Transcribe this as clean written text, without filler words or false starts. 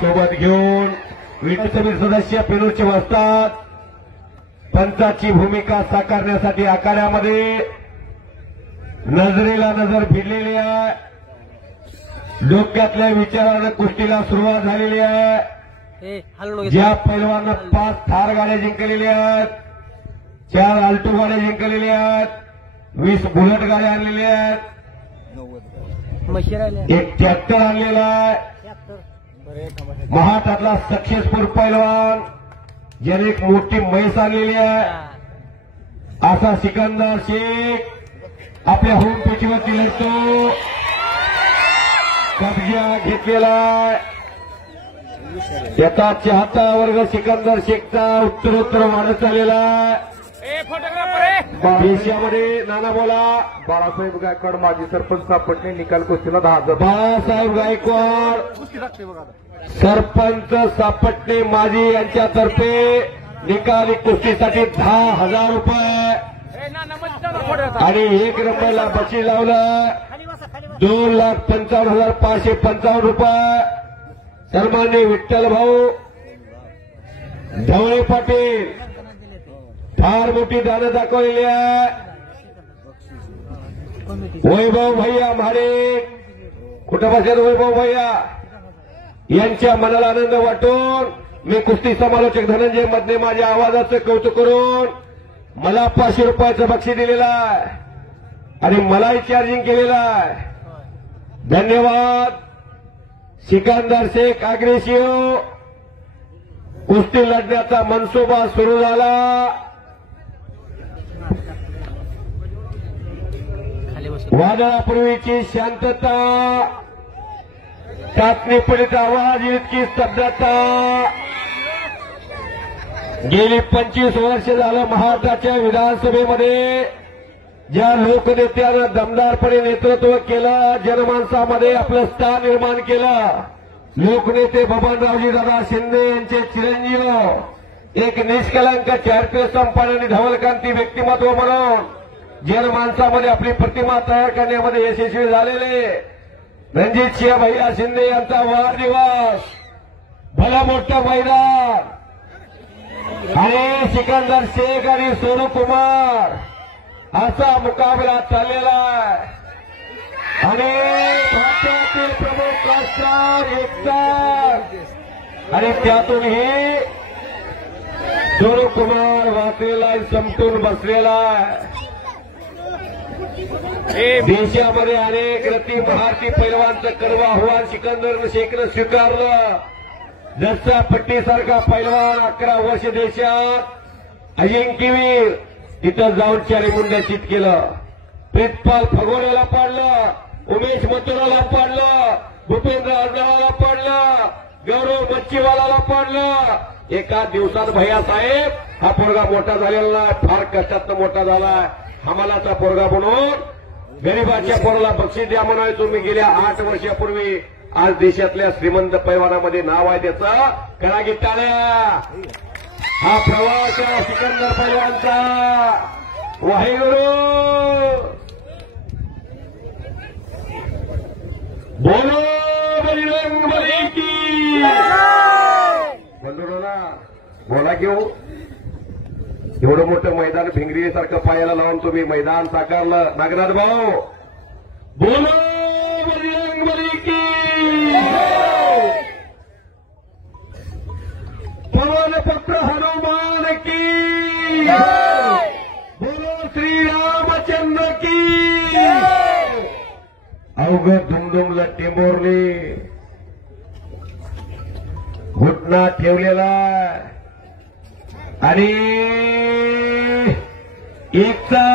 सोबत घेऊन विधानसभा सदस्य पेरूरचे वाजतात पंचाची भूमिका साकारण्यासाठी आखाड्यामध्ये नजरेला नजर भिडलेली आहे. डोक्यातल्या विचारानं कुस्तीला सुरुवात झालेली आहे. ज्या पैलवानं 5 थार गाड्या जिंकलेल्या आहेत, 4 आल्टो गाड्या जिंकलेल्या आहेत, 20 बुलेट गाड्या आणलेल्या आहेत, एक ट्रॅक्टर आणलेला आहे. महाटातला सक्सेसफुल पैलवान ज्याने एक मोठी म्हैस आणलेली आहे असा सिकंदर शेख आपल्या होम पिचवरती लढतो. कब्जा घेतलेला आहे. त्याचा चाहता वर्ग सिकंदर शेखचा उत्तरोत्तर वाढत चाललेला आहे. देशामध्ये नाना बोला. बाळासाहेब गायकवाड माजी सरपंच सापटणे निकाल कुस्तीला 10,000. बाळासाहेब गायकवाड सरपंच सापटणे माजी यांच्यातर्फे निकाली कुस्तीसाठी 10,000 रुपये आणि 1 नंबरला बक्षीस लावलं 2,55,555 रुपये. सन्माननीय विठ्ठल भाऊ ढवळे पाटील फार मोठी दानं दाखवलेली आहे. वैभव भैया म्हाडे कुठं बसले वैभव भैया यांच्या मनाला आनंद वाटून मी कुस्ती समालोचक धनंजय मधने माझ्या आवाजाचं कौतुक करून मला 500 रुपयाचं बक्षीस दिलेलं आहे आणि मलाही चार्जिंग केलेलं आहे. धन्यवाद. सिकंदर शेख अग्रेसिव्ह कुस्ती लढण्याचा मनसुबा सुरू झाला. वादळापूर्वीची शांतता, टाचणी पडीत आवाज इतकी स्तब्धता. गेली 25 वर्ष झालं महाराष्ट्राच्या विधानसभेमध्ये ज्या लोकनेत्यानं दमदारपणे नेतृत्व केलं, जनमानसामध्ये आपलं स्थान निर्माण केलं, लोकनेते बबनरावजी दादा शिंदे यांचे चिरंजीव, एक निष्कलंक चॅम्पियन संपन्न आणि धवलकांती व्यक्तिमत्व म्हणून जनमानसामध्ये आपली प्रतिमा तयार करण्यामध्ये यशस्वी झालेले रणजित सिंह भैया शिंदे यांचा वाढदिवस. भला मोठं मैदान आणि सिकंदर शेख आणि सोनू कुमार असा मुकाबला चाललेला आहे आणि भारतातील प्रमुख राष्ट्र एकता आणि त्यातूनही सोनू कुमार वाचलेला समतून बसलेला आहे. देशामध्ये अनेक रती महारथी पैलवानचं कर्व आव्हान सिकंदर शेखनं स्वीकारलं. जसा पट्टीसारखा पैलवान 11 वर्ष देशात अजिंक्यवीर तिथं जाऊन चारीमुंड्याचित केलं. प्रितपाल फगोड्याला पाडलं, उमेश मथुराला पाडलं, भूपेंद्र अर्जावाला पाडलं, गौरव मच्छीवालाला पाडलं. एका दिवसात भैया साहेब हा पोरगा मोठा झालेला नाही, फार कष्टात मोठा झालाय. हमालाचा पोरगा म्हणून गरीबाच्या पोराला बक्षीस द्या म्हणाय तुम्ही गेल्या 8 वर्षापूर्वी. आज देशातल्या श्रीमंत पैलवानामध्ये नाव आहे त्याचं. करा की टाळ्या. हा प्रवास आहे सिकंदर पैलवानचा. वाहेगुरु बोलो बजरंग बली की. बोला घेऊ. एवढं मोठं मैदान भिंगरीसारखं पायाला लावून तुम्ही मैदान साकारलं. नागनाथ भाऊ बोलो बजरंग बली की. पवन पुत्र हनुमान की. बोलो श्री रामचंद्र की. अवघड धुमधुमला टेंबोरली घुटना ठेवलेला आणि एकचा